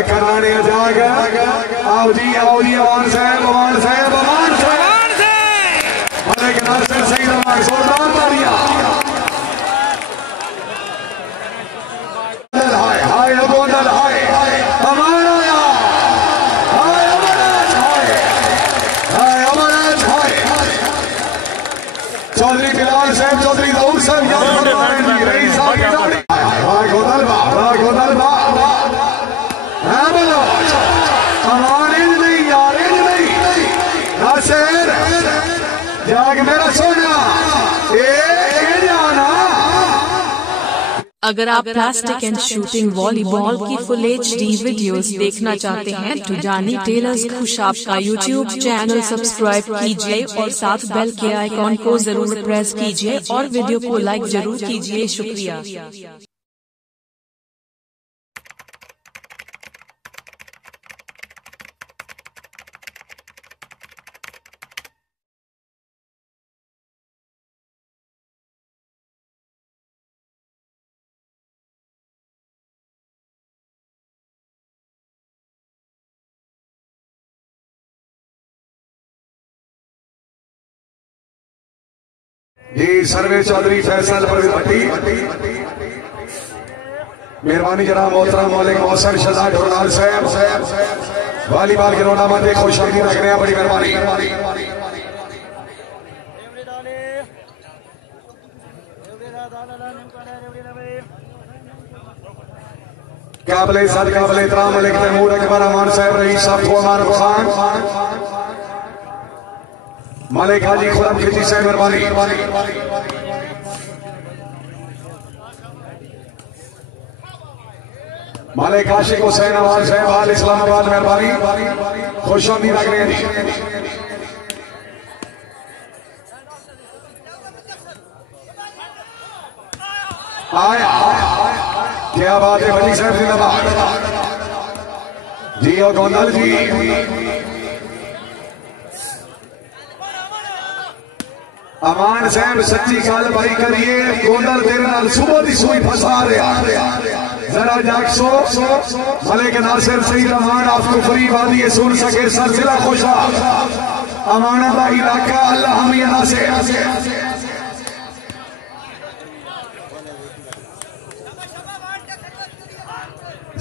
जनाग करना नहीं जाग आओ जी अमान साहब अमान साहब अमान साहब मलिक नासिर सही रमान जोरदार तालियां हाय हाय अबोदल हाय अमान आया हाय अमराज हाय हाय अमराज हाय चौधरी बिलाल साहब चौधरी दाऊद साहब याद रईस साहब की जोड़ी हाय गोदल बा हां बोलो अमान नहीं यार नहीं नासिर जाग मेरा सोना ए जाना। अगर आप प्लास्टिक एंड शूटिंग वॉलीबॉल की फुल HD वीडियोस देखना चाहते हैं तो जानी टेलर्स खुशाब का YouTube चैनल सब्सक्राइब कीजिए और साथ बेल के आइकॉन को जरूर प्रेस कीजिए और वीडियो को लाइक जरूर कीजिए। शुक्रिया। जी सर्वे चौधरी फैसल भट्टी मेहरबानी जनाब मोहतरम मौलिक मौसम शहजाद ढोलाल साहब वॉलीबॉल के रोना मत देखो शादी रख रहे हैं बड़ी मेहरबानी। काबिले सद काबिले इतराम मलिक तैमूर अकबर अमान साहब रईस साहब अमान खान मलिक हाजी खुरम खिजी साहब मेहरबानी। मलिक आशिक हुसैन अवान साहब हाल इस्लामाबाद मेहरबानी खुश आमदीद लग रहे हैं। आया क्या बात है भली साहब जिंदाबाद जी और गोंदल जी अमान साहब सच्ची गाल भाई करिए गोंदल तेरे नाल सुबह की सुई फसा रहा जरा जाग सो मलिक नासिर सही रमान आपको फ्री वादी सुन सके सर जिला खुशा अमाना का इलाका अल्लाह हमें नासिर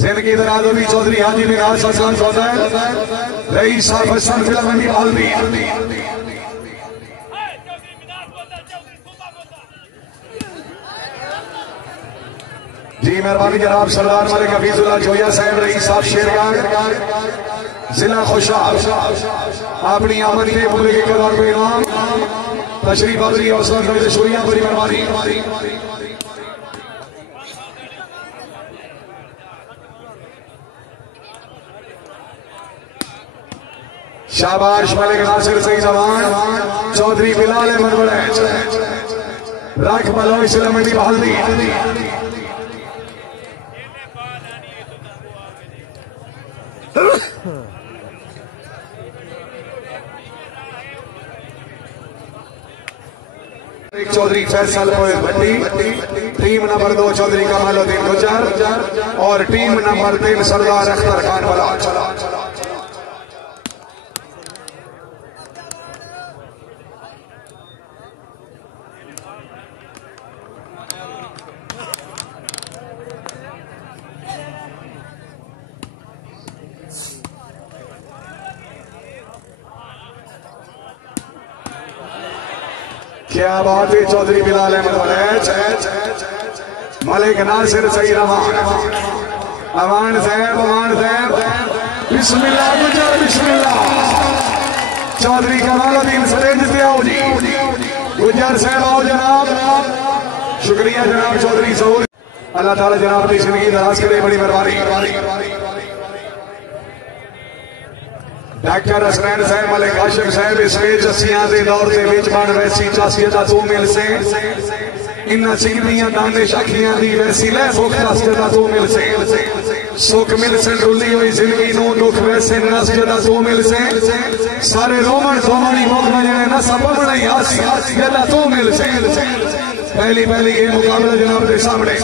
जिंदगी दराजोली चौधरी हाजी निगाह ससलान चौधरी रईस साहब हसन जिला मंडी बालदी जी मेहरबानी जनाब सरदार मलिक हफीजुल्लाह जोया साहब रईस साहब शेरगढ़ जिला खुशाब अपनी आमद के पूरे के कदर पे इनाम तशरीफ आवरी हौसला अफजाई शुक्रिया बड़ी मेहरबानी। शाबाश मलिक नासिर सही जवान चौधरी बिलाल अहमद राख बलो इस्लाम मंडी बहाली चौधरी फैसल भट्टी टीम नंबर 2 चौधरी कमालुद्दीन गुजर और टीम नंबर 3 सरदार अख्तर खान वाला। क्या बात है चौधरी बिलाल अहमद मलिक नासिर सही रमान अमान साहब बिस्मिल्लाह गुजर बिस्मिल्लाह चौधरी कमालुद्दीन सरेज से आओ जी गुजर साहब आओ जनाब शुक्रिया जनाब चौधरी सहूर अल्लाह ताला जनाब की जिंदगी दराज करे बड़ी मेहरबानी। डॉक्टर हसनैन साहब मलिक हाशिम साहब इसमें जस्सियां दे दौर दे विच बन वैसी चासियत तू मिल से इन्ना सिंगियां दानिश अखियां दी वैसी लै भुख चासियत तू मिल से सुख मिल से रुली हुई जिंदगी नू दुख वैसे नसियत तू मिल से सारे रोमन सोमनी मोगना जने न सब बनाई हासी जदा तू मिल से पहली ये मुकाबला जनाब के सामने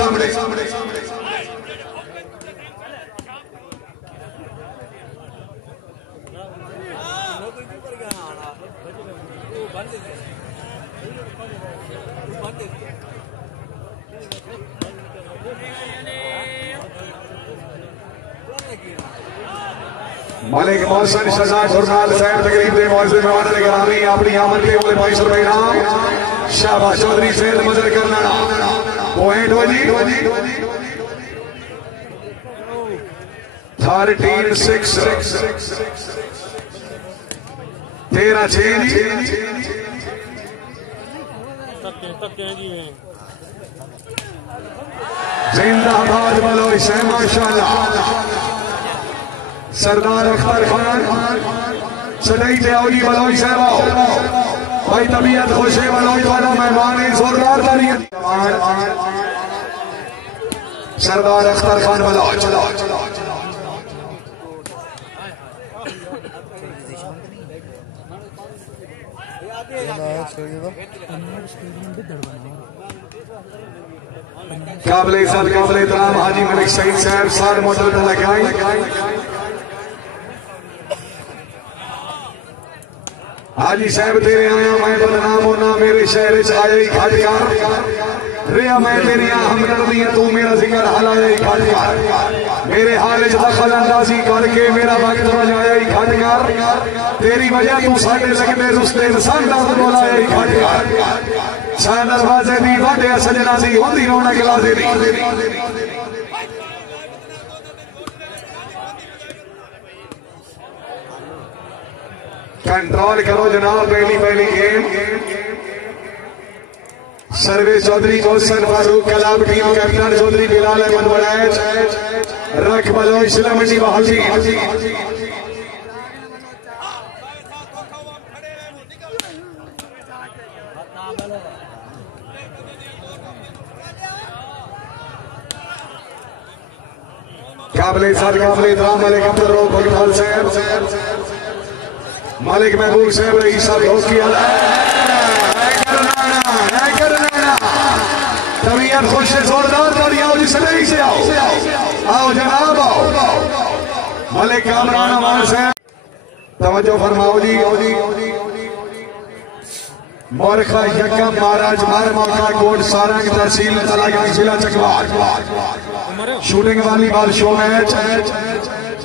मलिक मोहसिन शजा गुरनाल साहब तकरीब दे मौजूद मेहमान गिरामी अपनी आमद के बोले भाई सरबैरा शाबाश चौधरी सैयद मजर करना पॉइंट वजी 13-6 13-6 जिंदाबाद बलोच से माशाल्लाह सरदार अख्तर खान सदाई से आओ जी बलोच साहब आओ भाई तबीयत खुश है बलोच वाला मेहमान है जोरदार तालियां सरदार अख्तर खान बलोच काबिल इज्जत काबिल एहतराम हाजी मलिक सईद साहब सार मोहतरम लगाई हाजी साहब तेरे आया मैं बदनाम होना मेरे शहर च आया ही घट यार रिया मैं तेरी हमदर्दियां तू मेरा जिक्र हलाया ही घट यार मेरे हाल च दखल अंदाजी करके मेरा वक्त बजाया ही घट यार तेरी वजह तू साडे लगदे रुस्ते इंसान दर्द बोलाया ही घट यार सा दरवाजे दी वाडे सजना दी होंदी रौनक लाजे दी कंट्रोल करो जनाब पहली गेम सर्वे चौधरी मोहसिन फारूक कलाब टीम कैप्टन चौधरी बिलाल अहमद वड़ैच रख बलोच शिला मंडी बहाली काबिल इज्जत काबिल एहतराम मलिक अब्दुल रऊफ बगदाल साहब मालिक महबूब साहब रही साहब तबीयत खुश है जोरदार तालियां आओ जी सदाई से आओ आओ जनाब आओ मलिक कामरान अमान साहब तवज्जो फरमाओ जी मोरखा यक्का महाराज मार मौका कोट सारंग तहसील तलाया जिला चकवात शूटिंग वाली बाल शो मैच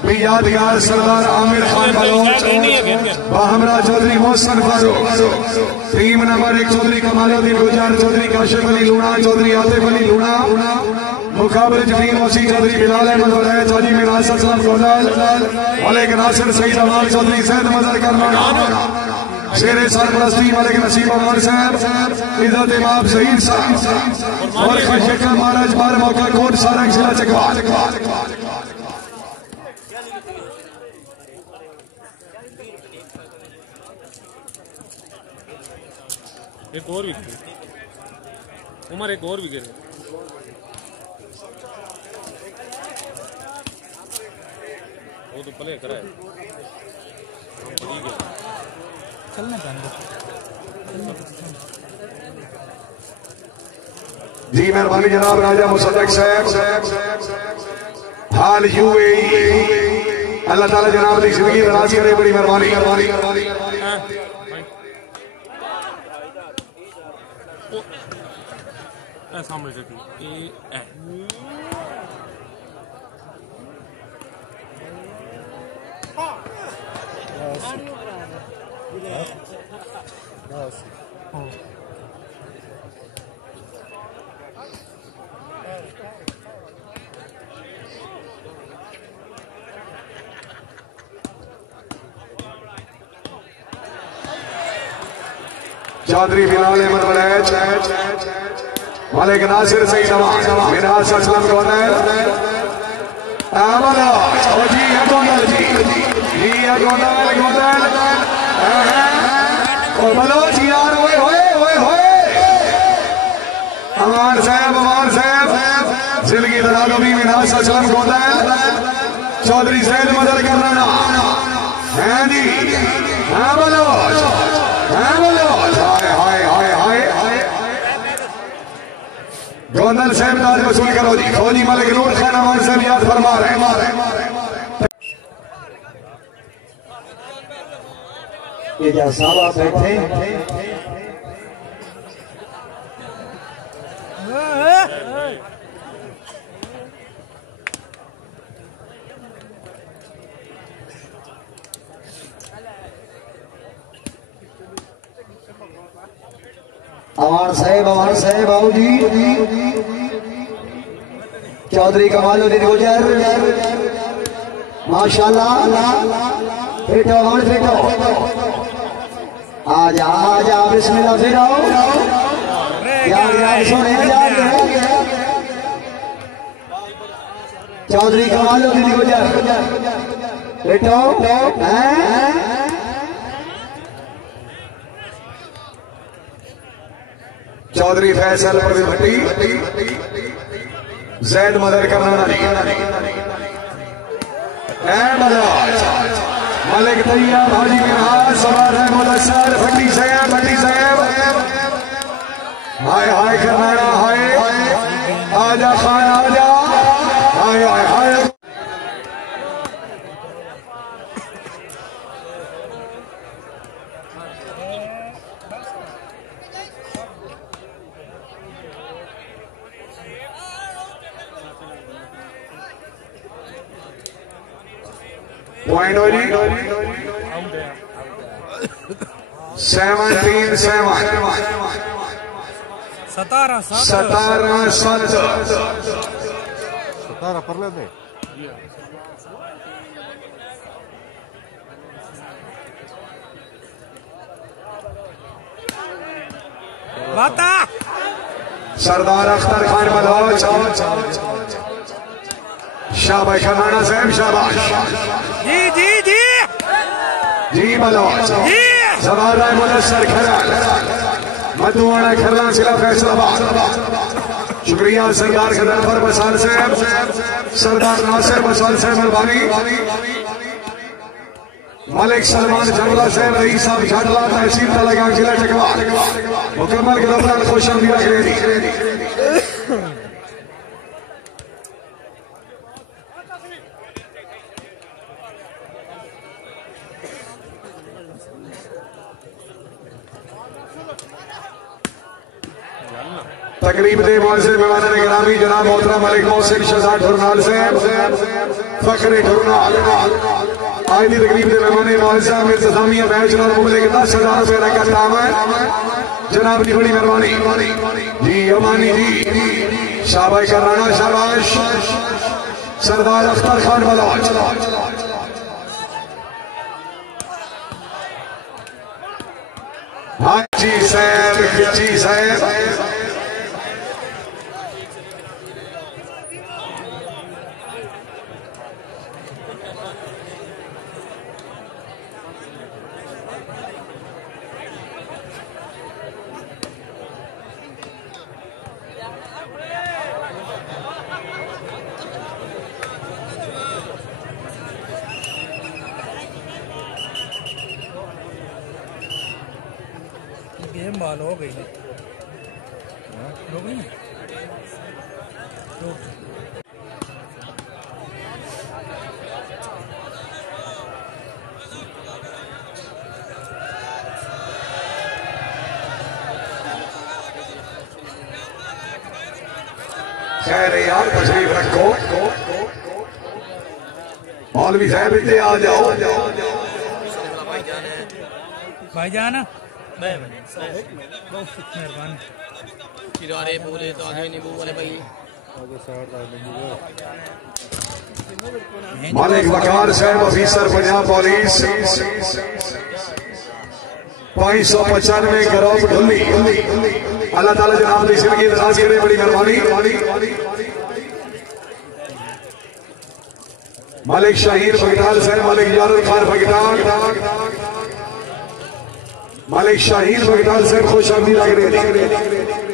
भी यादगार सरदार आमिर खान बलोच बाहमरा चौधरी मोहसिन फारूक टीम नंबर 1 चौधरी कमालुद्दीन गुजर चौधरी काशिफ अली लूणा चौधरी आतिफ अली लूणा मुकाबले टीम वसी चौधरी बिलाल अहमद वड़ैच हाजी मिराज असलम गोदाल मलिक नासिर सईद अमान चौधरी सैयद मजर करना शेरे सरपरस्ती मलिक नसीब अमान साहब इज्जत इमाम शहीद साहब और खशका महाराज बार मौका कोट सारंग जिला चकवात एक और भी उमर एक और भी गिरे वो तो प्ले करा है चलने जी मेहरबानी जनाब राजा मुसद्दक साहब हाल यूएई अल्लाह ताला जनाब की जिंदगी दराज करे बड़ी मेहरबानी सामने से चौधरी बिलाल अहमद वड़ैच मलिक नासिर सईद अमान मिराज असलम गोदाल आमला जी है गोदाल जी ये गोदाल ओ बलोच यार ओए होए अमान साहब जिंदगी दलालो भी मिराज असलम गोदाल चौधरी सैयद मदर करना है जी हाँ बलोच गोंदल साहब दाद वसूल करो जी खोजी मलिक नूर खान अमान साहब याद फरमा रहे ये जा साहब बैठे अवान साहेब बाबू जी चौधरी कमालुद्दीन गुजर माशाल्लाह बैठो आजा बिस्मिल्लाह फिर आओ यार सुने चौधरी कमालुद्दीन गुजर बैठो चौधरी फैसल परवीन भट्टी जैद मदर करना मलिक तैयब हाजी मिनहाज सवार है मुदस्सर भट्टी साहब हाय करना हाय आजा खान आजा हाय पॉइंट हो जी 17 पर ले दे बाता सरदार अख्तर खान बलोच शाबाश खराना साहब शाबाश जी बलोच सवार है मुदस्सर खरान मधुआना खरला जिला फैसलाबाद शुक्रिया सरदार खदर पर बसाल साहब सरदार नासिर बसाल साहब मेहरबानी मलिक सलमान जमला साहब रईस साहब झाटला तहसील तलगांव जिला चकवा मुकम्मल गिरफ्तार खुश आमदीद करेगी तकरीब दे मौजूद मेहमान गिरामी जनाब मोहतरम मलिक मोहसिन शहजाद ठुरनाल साहब फखरे ठुरनाल आज की तकरीब दे मेहमान मौजूद इंतजामिया बैचलर मुबलिक 10,000 रुपए का इनाम है जनाब की बड़ी मेहरबानी जी अमानी जी शाबाश कराना शाबाश सरदार अख्तर खान बलोच हाजी साहब गेम माल हो गई खैर यार तशरीफ रखो मौलवी साहब इतने आ जाओ भाईजान मेहरबानी किनारे बोले तो आगे नहीं बोले भाई मलिक वकार साहब ऑफिसर पंजाब पुलिस 595 गरोब ढुल्ली अल्लाह ताला जनाब की जिंदगी दराज करे बड़ी मेहरबानी मलिक शाहीन बगटाल साहब मलिक यारुल खान बगटाल मलिक शाहीन बगटाल साहब खुश आमदीद लग रहे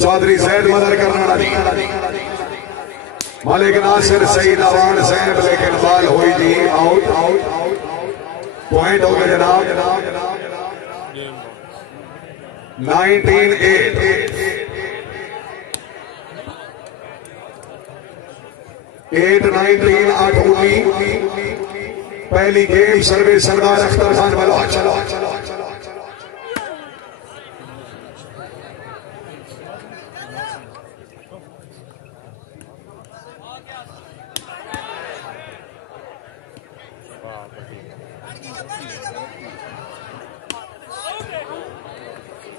चौधरी जैद मदर करना जी मलिक नासिर सईद अवान सैन लेकिन बाल हुई जी आउट पॉइंट हो गया जनाब 19-8 8-19 8 पहली गेम सर्वे सरदार अख्तर खान वाला चलो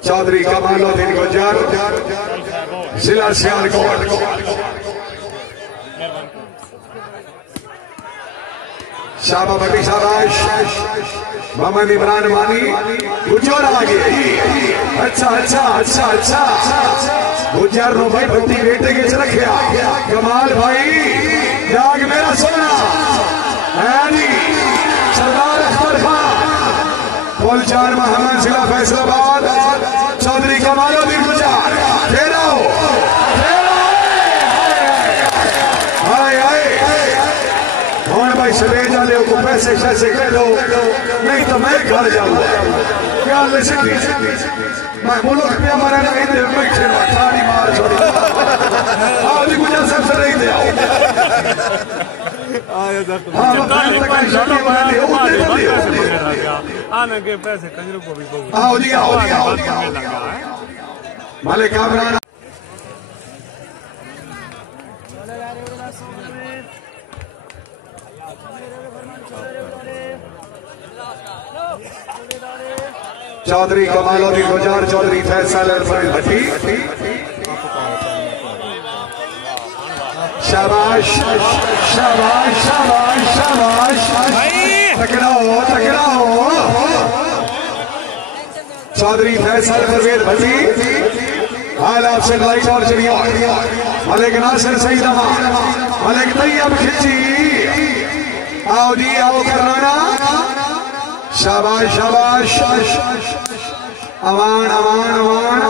चौधरी कमालुद्दीन गुज्जर जिला सियालकोट शाबा भट्टी शाबाश मोहम्मद इमरान मानी गुज्जर आ गए अच्छा अच्छा अच्छा अच्छा गुज्जर नो भाई भट्टी बेटे के रखिया कमाल भाई जाग मेरा सोना है जी सरदार अख्तर खान फौलचार मोहम्मद जिला फैसलाबाद चौधरी कमालुद्दीन गुज्जर फेरा हो भाई सवेज वाले को पैसे शैसे कह दो नहीं तो मैं घर जाऊंगा क्या मैं बोलो रुपया मारा नहीं दे बैठे थाड़ी मार छोड़ी आज गुजर सबसे नहीं दे आने के पैसे कंजरों को भी आओ जी आओ जी आओ मालिक कामरान चौधरी कमालुद्दीन गुज्जर चौधरी फैसल भट्टी शाबाश शाबाश शाबाश शाबाश तकड़ा हो चौधरी फैसल परवेज भट्टी हाल आपसे लाइट और चलिए मलिक नासिर सईद अमान मलिक तैयब खिची आओ जी आओ करना शाबाश शाबाश अमान अमान अमान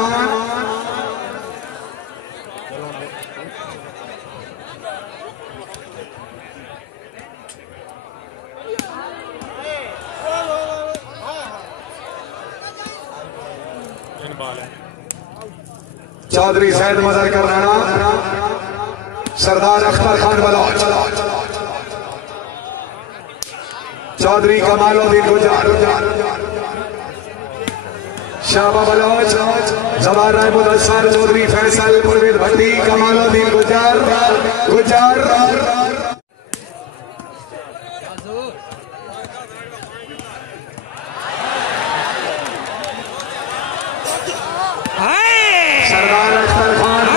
चौधरी सैद मदर करना सरदार अख्तर खान बलोच चौधरी कमालुद्दीन गुज्जर शाबा बलोच जवाहर राय मुदस्सर चौधरी फैसल परवेज भट्टी कमालुद्दीन गुज्जर गुज्जर सरदार अख्तर खान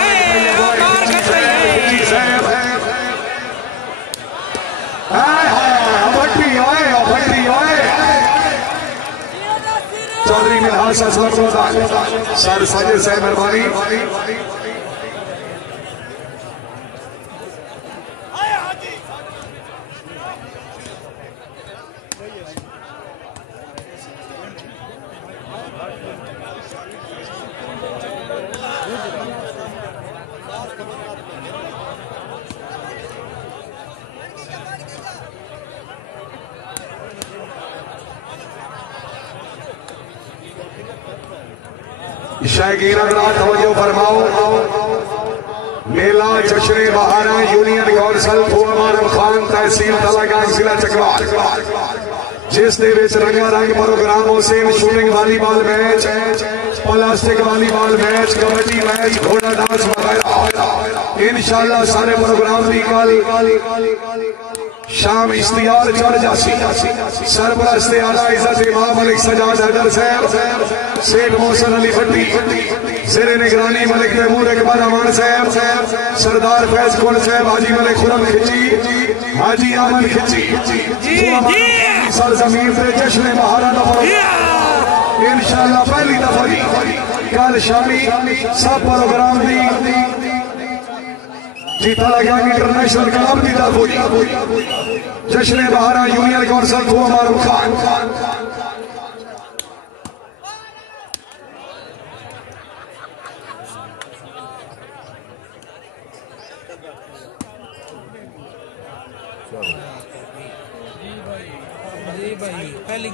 चौधरी मिलहास सर साजिद साहब मेहरबानी शायकीन हज़रात तवज्जो फरमाओ मेला जश्न बहारा यूनियन कौंसल फूलमान खान तहसील तलागान जिला चकवाल जिस दे विच रंगारंग प्रोग्राम हुसैन shooting volleyball match plastic volleyball match kabaddi match घोड़ा डांस वगैरह इंशाअल्लाह सारे प्रोग्राम की कल शाम इश्तियार चढ़ जासी सरपरस्त आला इज्जत इमाम मलिक सजाद हैदर साहब शेख मोहसन अली भट्टी ज़ेरे निगरानी मलिक महमूद अकबर अमान साहब सरदार फैज कुल साहब हाजी मलिक खुरम खिची हाजी अमन खिची सर जमीन पे जश्न बहारा इंशाअल्लाह पहली दफा कल शामी सब प्रोग्राम दी जीता लगा इंटरनेशनल क्लब की तरफ हुई जश्न बहारा यूनियन कौंसल फूलमान खान जी भाई पहली